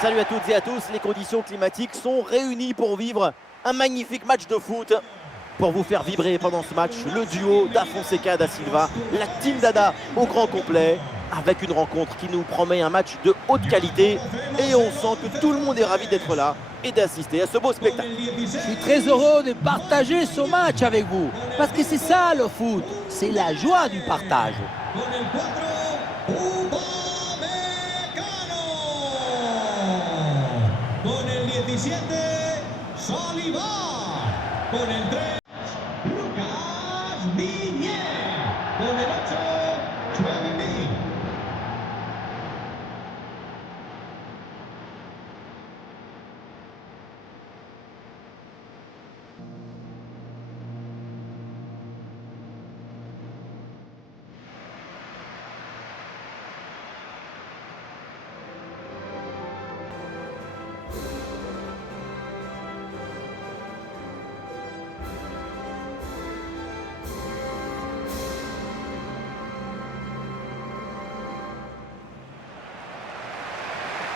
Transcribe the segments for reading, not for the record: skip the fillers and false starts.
Salut à toutes et à tous, les conditions climatiques sont réunies pour vivre un magnifique match de foot. Pour vous faire vibrer pendant ce match, le duo Da Fonseca Da Silva, la Team Dada au grand complet, avec une rencontre qui nous promet un match de haute qualité. Et on sent que tout le monde est ravi d'être là et d'assister à ce beau spectacle. Je suis très heureux de partager ce match avec vous, parce que c'est ça le foot, c'est la joie du partage. Con el 17, Saliba. Con el 3, Lucas Digne. Con el 8, Tchouaméni.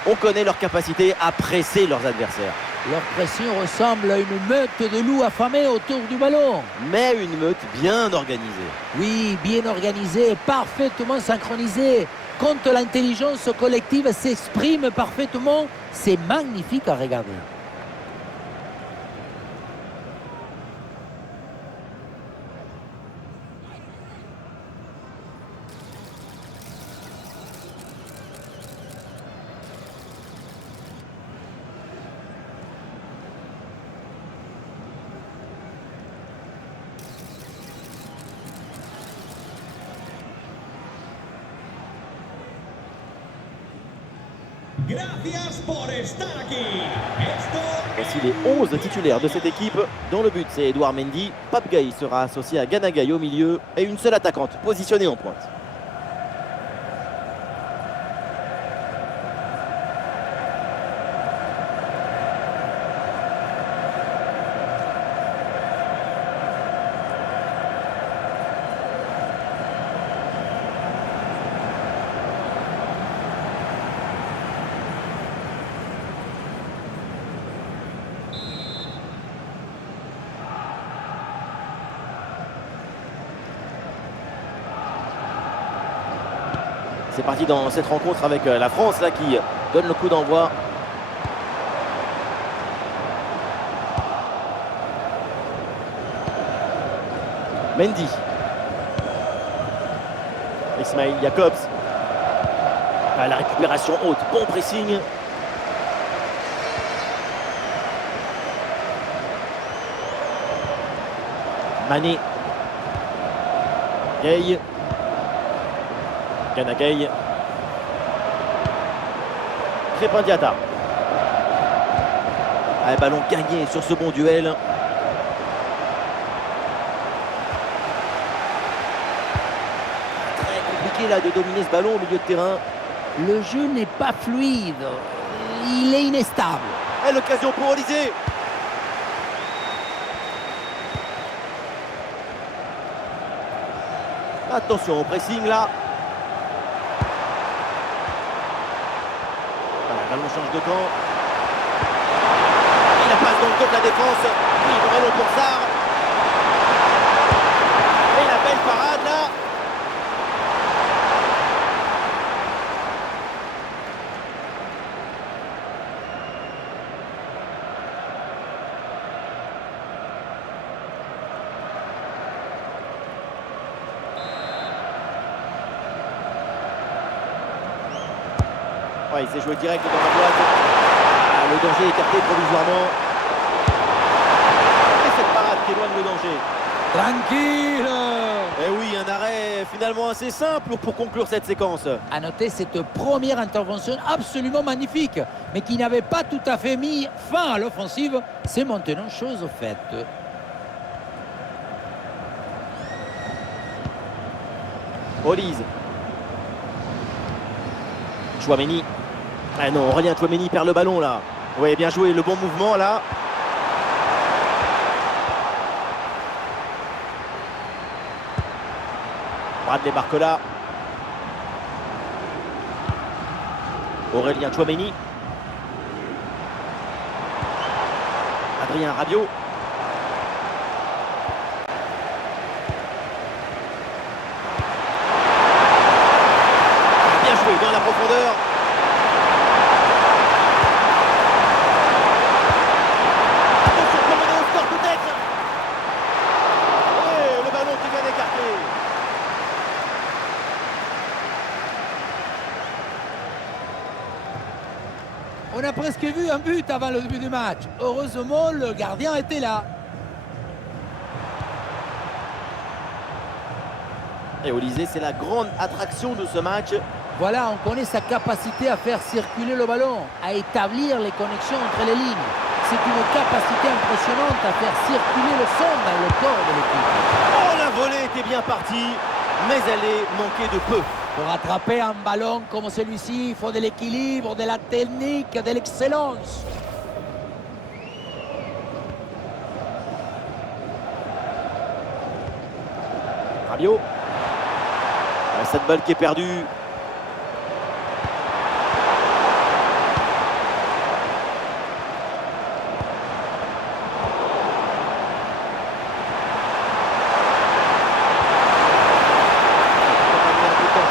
On connaît leur capacité à presser leurs adversaires. Leur pression ressemble à une meute de loups affamés autour du ballon. Mais une meute bien organisée. Oui, bien organisée, parfaitement synchronisée. Quand l'intelligence collective s'exprime parfaitement, c'est magnifique à regarder. Gracias por estar aquí. Voici les 11 titulaires de cette équipe. Dans le but, c'est Edouard Mendy. Pape Gueye sera associé à Gana Gueye au milieu et une seule attaquante positionnée en pointe. C'est parti dans cette rencontre avec la France là, qui donne le coup d'envoi. Mendy. Ismail Jacobs. Ah, la récupération haute, bon pressing. Mané. Gueye. Gana Gueye. Crépin Diatta. Ah, ballon gagné sur ce bon duel. Très compliqué là de dominer ce ballon au milieu de terrain. Le jeu n'est pas fluide, il est inestable. Et l'occasion pour Olysée. Attention au pressing là. Le ballon change de camp. Et la passe dans le dos de la défense. Oui, le ballon pour Sarr. Et la belle parade là. Ouais, il s'est joué direct dans la boîte. Ah, le danger écarté provisoirement. Et cette parade qui éloigne le danger. Tranquille. Et oui, un arrêt finalement assez simple pour conclure cette séquence. À noter cette première intervention absolument magnifique, mais qui n'avait pas tout à fait mis fin à l'offensive. C'est maintenant chose faite. Olise. Tchouaméni. Ah non, Aurélien Tchouaméni perd le ballon là. Oui, bien joué, le bon mouvement là. Bradley Barcola. Aurélien Tchouaméni. Adrien Rabiot. Bien joué dans la profondeur. Attention, pour mener au score peut-être. Et le ballon qui vient d'écarter. On a presque vu un but avant le début du match. Heureusement, le gardien était là. Et Olysée, c'est la grande attraction de ce match. Voilà, on connaît sa capacité à faire circuler le ballon, à établir les connexions entre les lignes. C'est une capacité impressionnante à faire circuler le son dans le corps de l'équipe. Oh, la volée était bien partie, mais elle est manquée de peu. Pour attraper un ballon comme celui-ci, il faut de l'équilibre, de la technique, de l'excellence. Rabiot. Cette balle qui est perdue.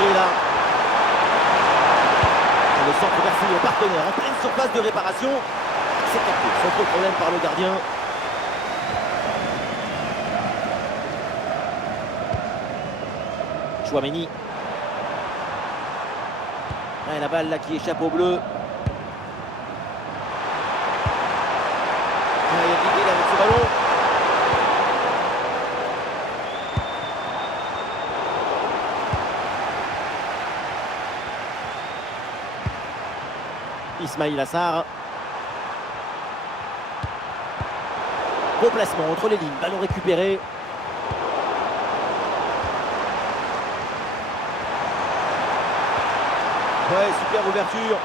Là. Le centre versé au partenaire en pleine surface de réparation. C'est capté sans trop de problème par le gardien. Chouameni. Et la balle là qui échappe au bleu. Il y a l'idée avec ce ballon. Ismaïl Assar. Bon placement entre les lignes, ballon récupéré. Ouais, super ouverture.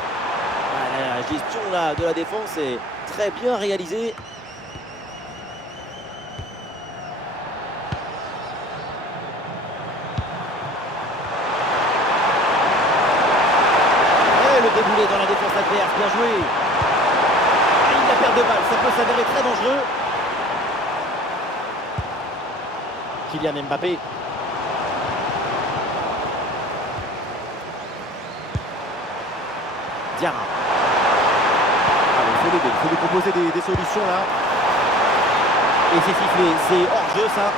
Ah, la gestion là, de la défense est très bien réalisée. Le déboulé dans la défense adverse, bien joué. Et il a perdu de balle, ça peut s'avérer très dangereux. Kylian Mbappé. Diarra. Il faut lui proposer des solutions là. Et c'est sifflé, c'est hors-jeu ça.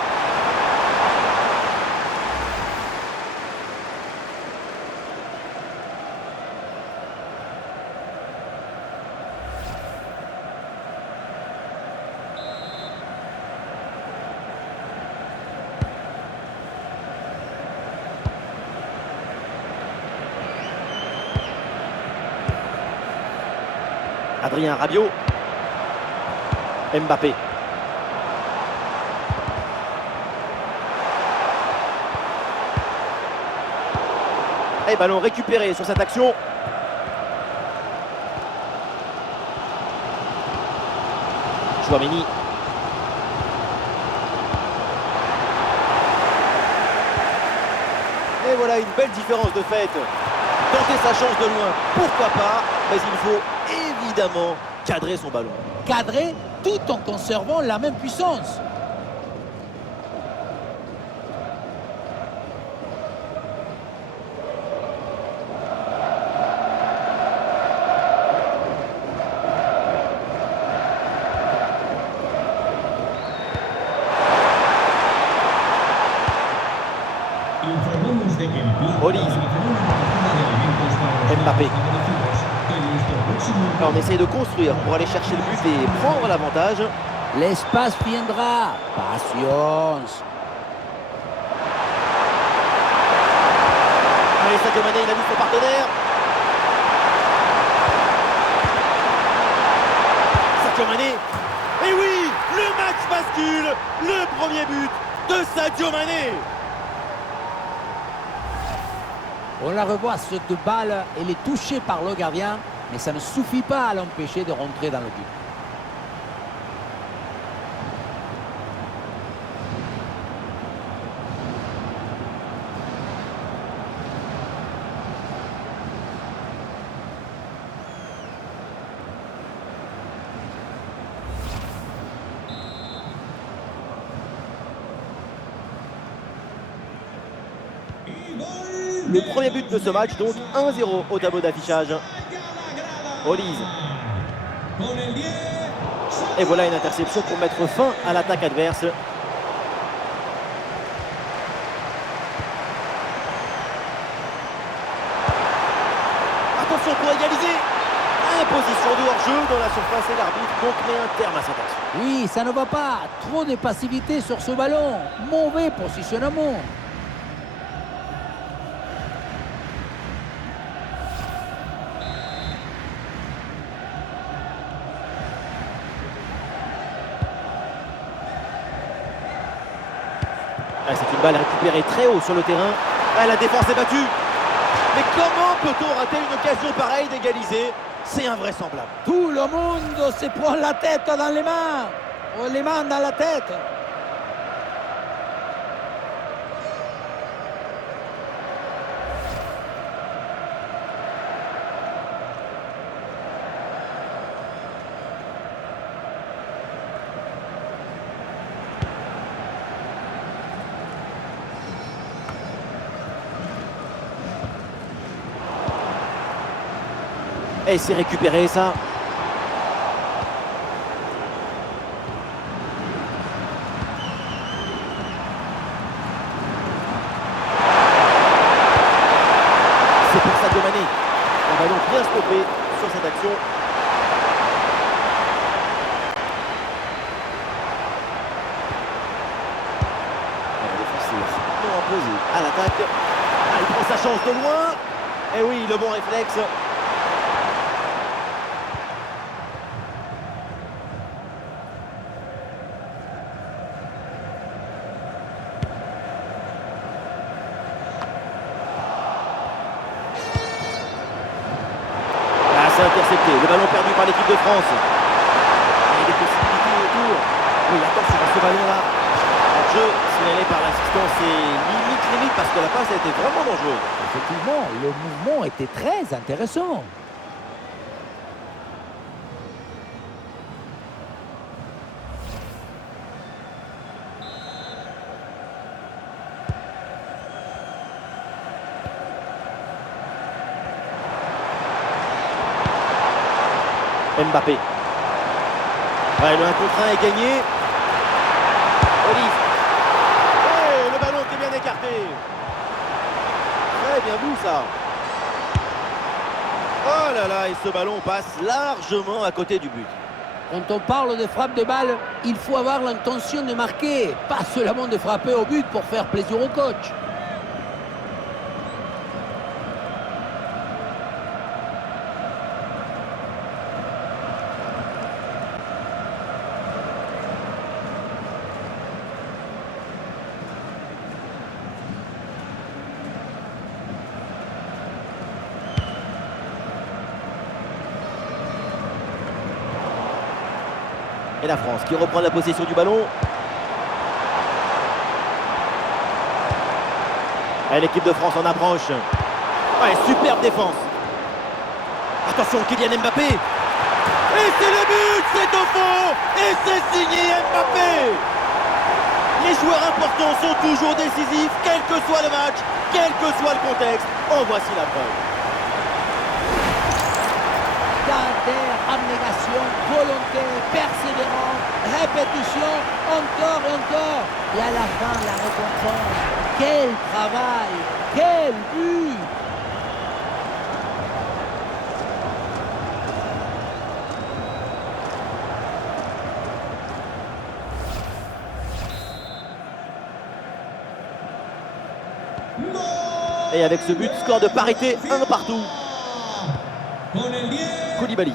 Adrien Rabiot. Mbappé. Et ballon récupéré sur cette action. Chouameni. Et voilà une belle différence de fait. Tenter sa chance de loin, pourquoi pas, mais il faut évidemment cadrer son ballon. Cadrer tout en conservant la même puissance. Informamos de que el club Olise. organizará una recogida de alimentos para los Mbappé. más favorecidos en nuestro próximo Alors, on essaye de construire pour aller chercher le but et prendre l'avantage. L'espace viendra. Patience. Allez, Sadio Mané, il a vu son partenaire. Sadio Mané. Et oui, le match bascule. Le premier but de Sadio Mané. On la revoit, cette balle, elle est touchée par le gardien, mais ça ne suffit pas à l'empêcher de rentrer dans le but. Le premier but de ce match, donc 1-0 au tableau d'affichage. Olise. Et voilà une interception pour mettre fin à l'attaque adverse. Attention pour égaliser. Imposition de hors-jeu dans la surface et l'arbitre donc met un terme à cette action. Oui, ça ne va pas. Trop de passivité sur ce ballon. Mauvais positionnement. C'est une balle récupérée très haut sur le terrain. La défense est battue. Mais comment peut-on rater une occasion pareille d'égaliser? C'est invraisemblable. Tout le monde se prend la tête dans les mains. Les mains dans la tête. Et c'est récupéré ça. C'est pour Sadio Mané. On va donc bien stopper sur cette action. La défense s'est bien imposée à l'attaque. Il prend sa chance de loin. Et oui, le bon réflexe. Intercepté, le ballon perdu par l'équipe de France. Il y a des possibilités autour. Oui, attention à ce ballon là. Le jeu signalé par l'assistant, c'est limite parce que la passe a été vraiment dangereuse. Effectivement, le mouvement était très intéressant. Mbappé. Ouais, le 1 contre 1 est gagné. Olise. Et le ballon qui est bien écarté. Très bien vu ça. Oh là là, et ce ballon passe largement à côté du but. Quand on parle de frappe de balle, il faut avoir l'intention de marquer, pas seulement de frapper au but pour faire plaisir au coach. Et la France qui reprend la possession du ballon. Et l'équipe de France en approche. Ouais, superbe défense. Attention, Kylian Mbappé. Et c'est le but, c'est au fond. Et c'est signé Mbappé. Les joueurs importants sont toujours décisifs, quel que soit le match, quel que soit le contexte. En voici la preuve. Abnégation, volonté, persévérance, répétition, encore et encore. Et à la fin, la récompense. Quel travail, quel but! Et avec ce but, score de parité, 1 partout. Koulibaly.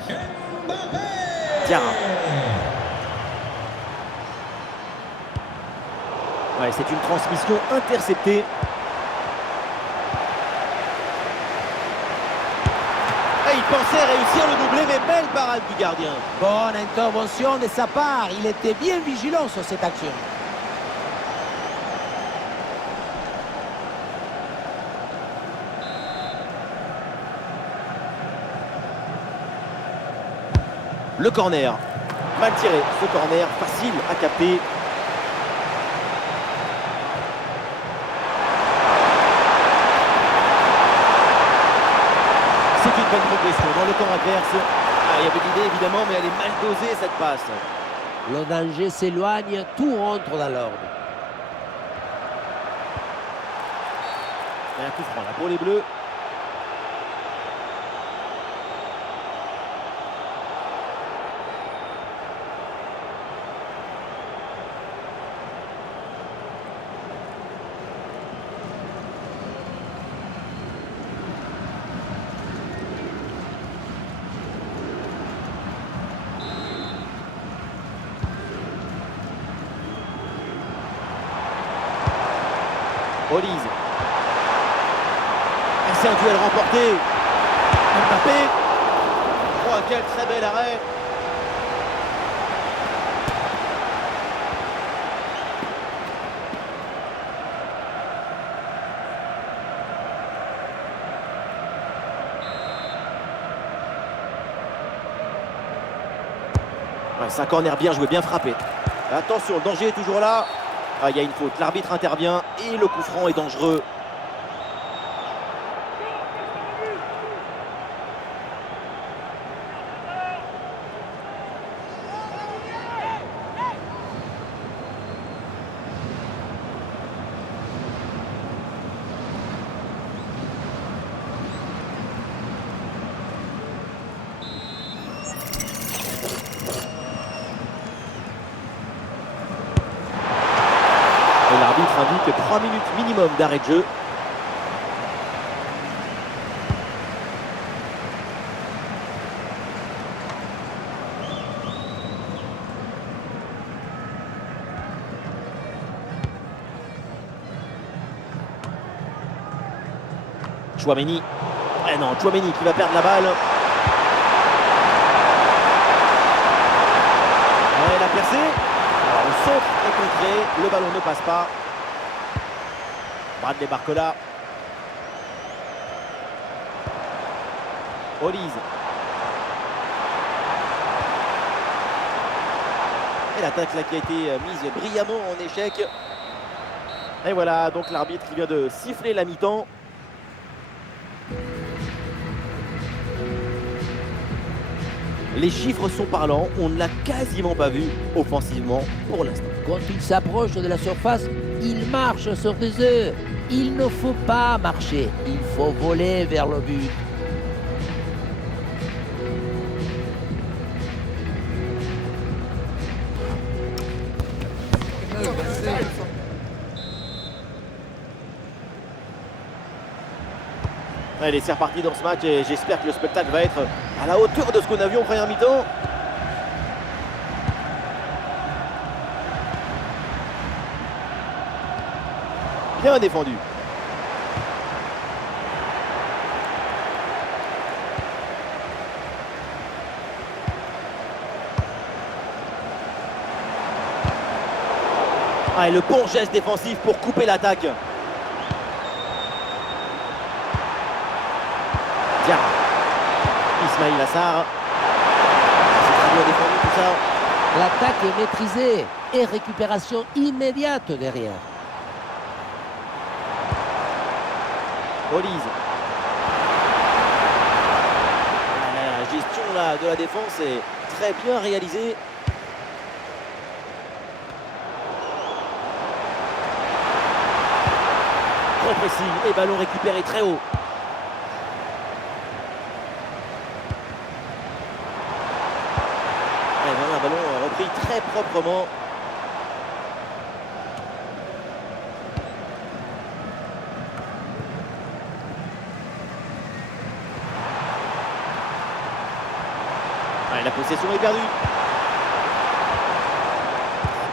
Diarra. Ouais, c'est une transmission interceptée. Et il pensait réussir le doublé, mais belle parade du gardien. Bonne intervention de sa part. Il était bien vigilant sur cette action. Le corner, mal tiré, ce corner facile à capter. C'est une belle progression dans le camp adverse. Ah, il y avait l'idée évidemment, mais elle est mal dosée cette passe. Le danger s'éloigne, tout rentre dans l'ordre. Et un coup franc là pour les Bleus. Olise. Et c'est un duel remporté. Mbappé. Oh, quel très bel arrêt. Ouais, c'est un corner bien joué, bien frappé. Attention, le danger est toujours là. Ah, il y a une faute, l'arbitre intervient et le coup franc est dangereux. Et l'arbitre indique 3 minutes minimum d'arrêt de jeu. Tchouaméni. Eh non, Tchouaméni qui va perdre la balle. Elle a percé. Alors le centre est contré, le ballon ne passe pas. Bradley Barcola. Olise. Et l'attaque là qui a été mise brillamment en échec. Et voilà, donc l'arbitre qui vient de siffler la mi-temps. Les chiffres sont parlants, on ne l'a quasiment pas vu offensivement pour l'instant. Quand il s'approche de la surface, il marche sur des œufs. Il ne faut pas marcher, il faut voler vers le but. Allez, c'est reparti dans ce match et j'espère que le spectacle va être à la hauteur de ce qu'on a vu en première mi-temps. Bien défendu. Ah, et le bon geste défensif pour couper l'attaque. Diarra. Ismail Assar. C'est très bien défendu tout ça. L'attaque est maîtrisée et récupération immédiate derrière. Olise. La gestion là, de la défense est très bien réalisée. Gros pressing et ballon récupéré très haut. Et voilà, un ballon repris très proprement. Allez, la possession est perdue.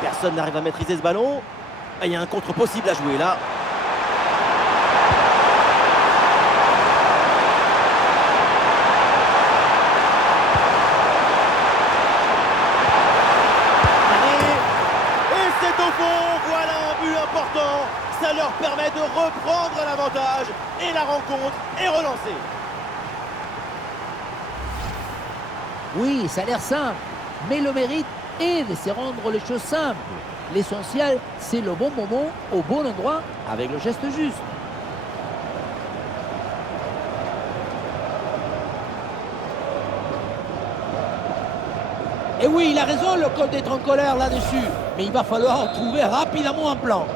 Personne n'arrive à maîtriser ce ballon. Ah, il y a un contre possible à jouer là. Voilà un but important, ça leur permet de reprendre l'avantage et la rencontre est relancée. Oui, ça a l'air simple, mais le mérite est de se rendre les choses simples. L'essentiel, c'est le bon moment, au bon endroit, avec le geste juste. Et oui, il a raison le coach d'être en colère là-dessus. Mais il va falloir trouver rapidement un plan.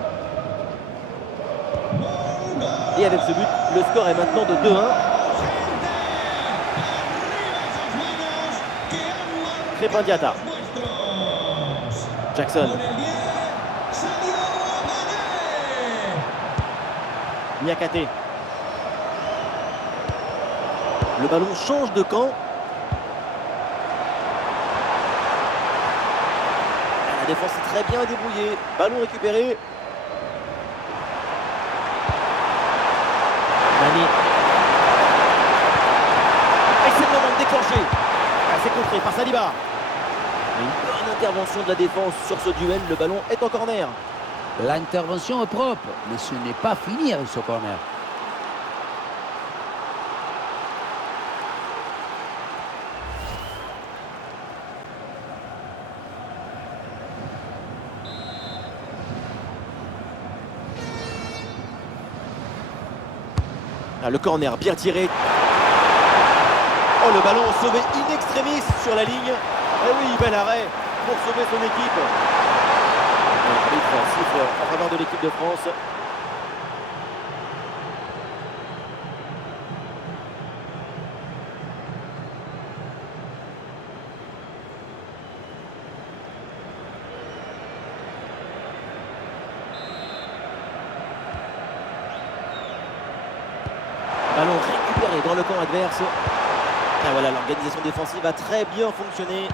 Et avec ce but, le score est maintenant de 2-1. Crépin Diatta. Jackson. Niakate. Le ballon change de camp. La défense est très bien débrouillée. Ballon récupéré. Mané. Et c'est le moment de déclencher. C'est contré par Saliba. Une bonne intervention de la défense sur ce duel. Le ballon est en corner. L'intervention est propre, mais ce n'est pas fini avec ce corner. Ah, le corner bien tiré. Oh, le ballon sauvé in extremis sur la ligne. Eh oui, bel arrêt pour sauver son équipe. L'arbitre siffle en faveur de l'équipe de France. Ballon récupéré dans le camp adverse. Et voilà, l'organisation défensive a très bien fonctionné.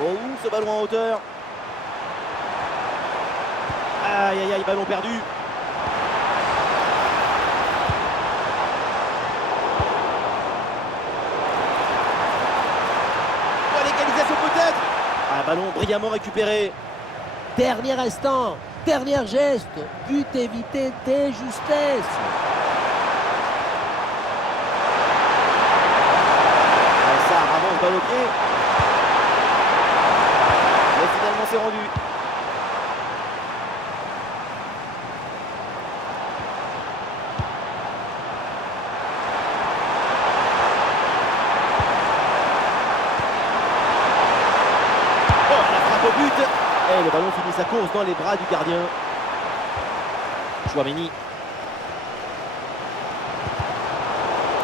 Oh, ce ballon en hauteur. Aïe, aïe, aïe, ballon perdu. Oh, l'égalisation peut-être. Ah, ballon brillamment récupéré. Dernier instant, dernier geste, but évité de justesse. Ah, ça avance balle au pied. Mais finalement c'est rendu. Oh, la frappe au but. Et le ballon finit sa course dans les bras du gardien. Chouameni.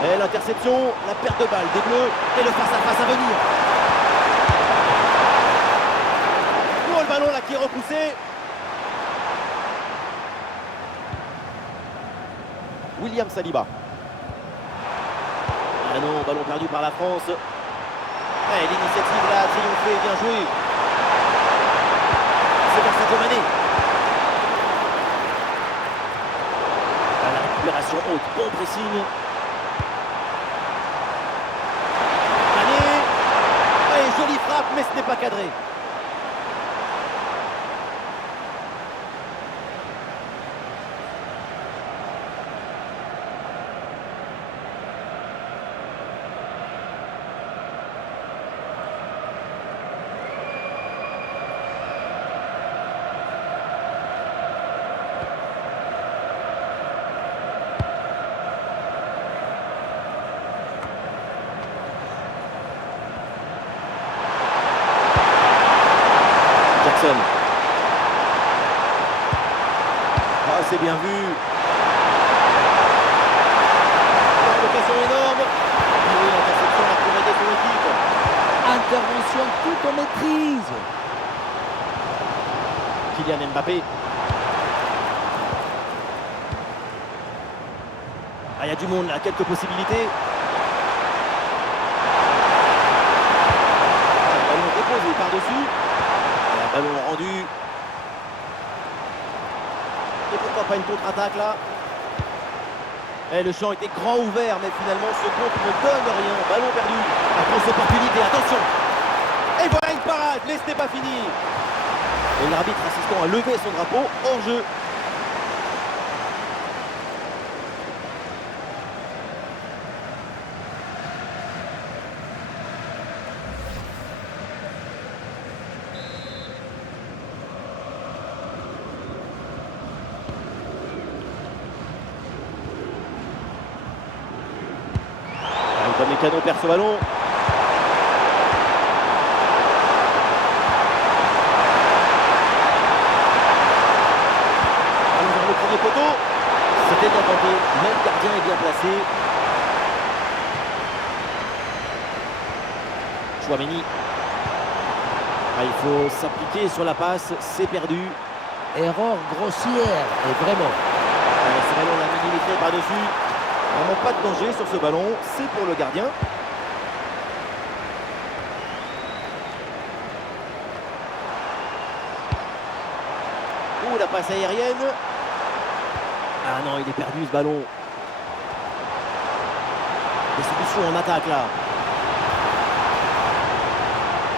Et l'interception, la perte de balle des Bleus et le face-à-face à venir. Oh, le ballon là qui est repoussé. William Saliba. Ah non, ballon perdu par la France. Et l'initiative là a triomphé, bien joué. C'est vers Sadio Mané. Ah, la récupération haute, bon pressing. Mané. Et jolie frappe, mais ce n'est pas cadré. Jackson. Ah, c'est bien vu. Oh, l'occasion énorme. Oui, l'interception a pu aider son équipe. Intervention toute en maîtrise. Kylian Mbappé. Ah, il y a du monde là, quelques possibilités. Ballon déposé par-dessus. Ballon rendu. Et pourquoi pas une contre-attaque là. Et le champ était grand ouvert, mais finalement ce contre ne donne rien. Ballon perdu. La grosse opportunité, attention. Et voilà une parade, mais ce n'est pas fini. Et l'arbitre assistant a levé son drapeau hors jeu. Upamecano perd ce ballon. Allons vers le premier poteau. C'était bien tenté, mais le gardien est bien placé. Tchouaméni. Ah, il faut s'appliquer sur la passe, c'est perdu. Erreur grossière, et vraiment. Ce ballon l'a millimétré par-dessus. Vraiment pas de danger sur ce ballon, c'est pour le gardien. Ouh, la passe aérienne. Ah non, il est perdu ce ballon. Des solutions en attaque là.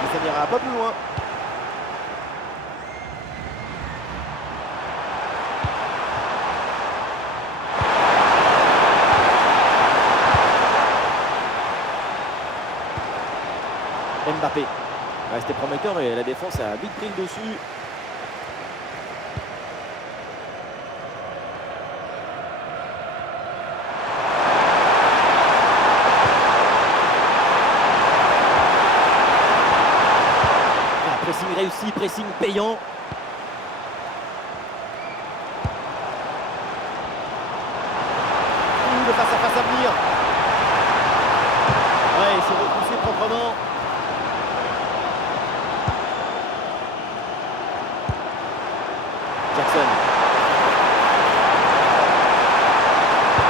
Mais ça n'ira pas plus loin. Mbappé. C'était prometteur et la défense a vite pris le dessus. Pressing réussi, pressing payant. Le face-à-face à venir. Ouais, il s'est repoussé proprement. Jackson.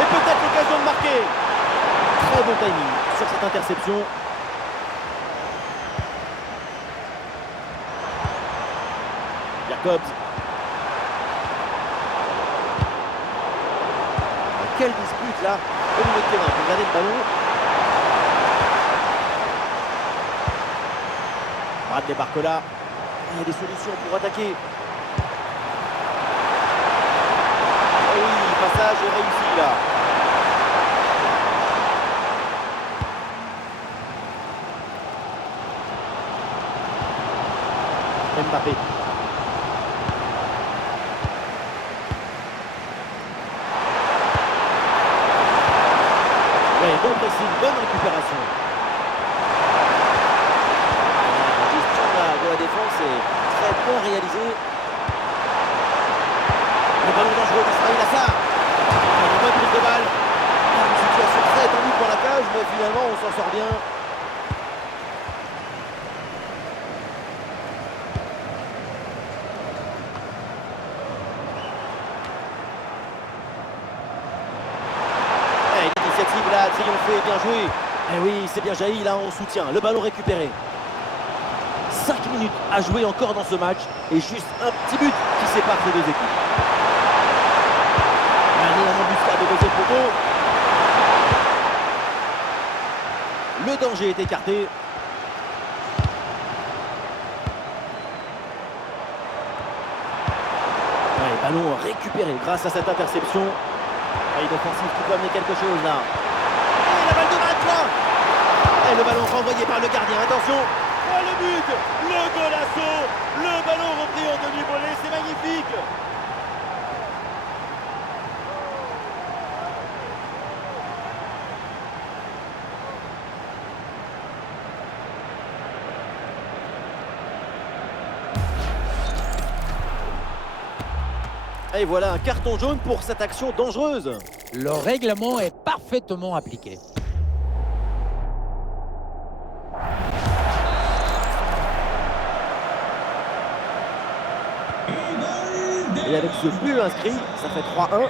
Et peut-être l'occasion de marquer. Très bon timing sur cette interception. Jacobs. Quelle dispute là au milieu de terrain. Regardez le ballon. Bradley Barcola. Il y a des solutions pour attaquer. Oh oui, passage réussi là. Mbappé. Ouais, bon pressing, bonne récupération. La gestion de la défense est très bien réalisée. Le ballon dangereux d'Ismaïla Sarr. Une bonne prise de balle. Une situation très tendue pour la cage, mais finalement on s'en sort bien. L'initiative là a triomphé, bien joué. Et oui, c'est bien jailli là en soutien. Le ballon récupéré. 5 minutes à jouer encore dans ce match et juste un petit but qui sépare ces deux équipes. Allez, en embuscade au deuxième poteau. Le danger est écarté. Ouais, ballon récupéré grâce à cette interception. Et une offensive qui peut amener quelque chose là. Et la balle de match là. Et le ballon renvoyé par le gardien. Attention. Oh, le but. Le golasso. Le ballon repris en demi-volée. C'est magnifique. Et voilà un carton jaune pour cette action dangereuse. Le règlement est parfaitement appliqué. Il Et avec ce but inscrit, ça fait 3-1.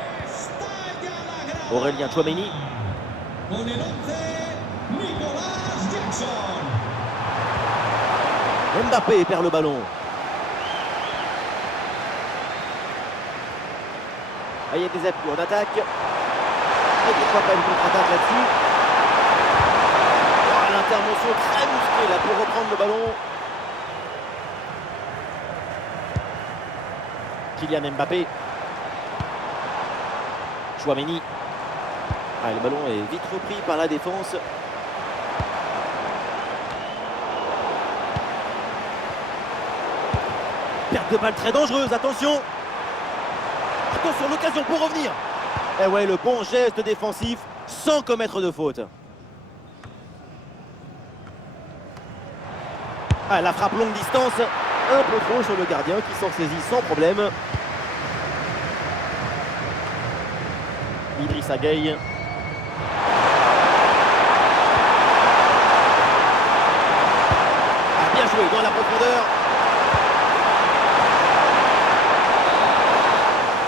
Aurélien Tchouaméni. Con el 11, Nicolas Jackson. Mbappé perd le ballon. Ah, il y a des appuis en attaque. Et pourquoi pas une contre-attaque là-dessus. Oh, l'intervention très musclée là pour reprendre le ballon. Kylian Mbappé. Tchouaméni. Ah, le ballon est vite repris par la défense. Perte de balle très dangereuse, attention. Attention, l'occasion pour revenir. Et ouais, le bon geste défensif sans commettre de faute. Ah, la frappe longue distance, un peu trop sur le gardien qui s'en saisit sans problème. Idrissa Gueye. Ah, bien joué dans la profondeur.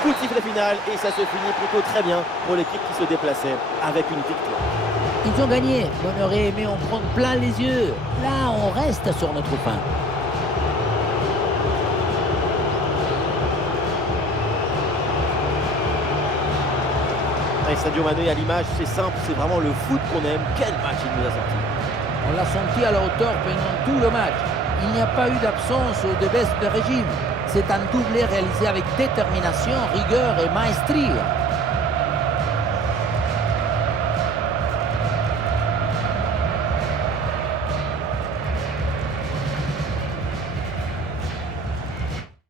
Coup de sifflet final et ça se finit plutôt très bien pour l'équipe qui se déplaçait avec une victoire. Ils ont gagné, mais on aurait aimé en prendre plein les yeux. Là, on reste sur notre faim. Et Sadio Mané à l'image, c'est simple, c'est vraiment le foot qu'on aime. Quel match il nous a sorti. On l'a senti à la hauteur pendant tout le match. Il n'y a pas eu d'absence ou de baisse de régime. C'est un doublé réalisé avec détermination, rigueur et maestrie.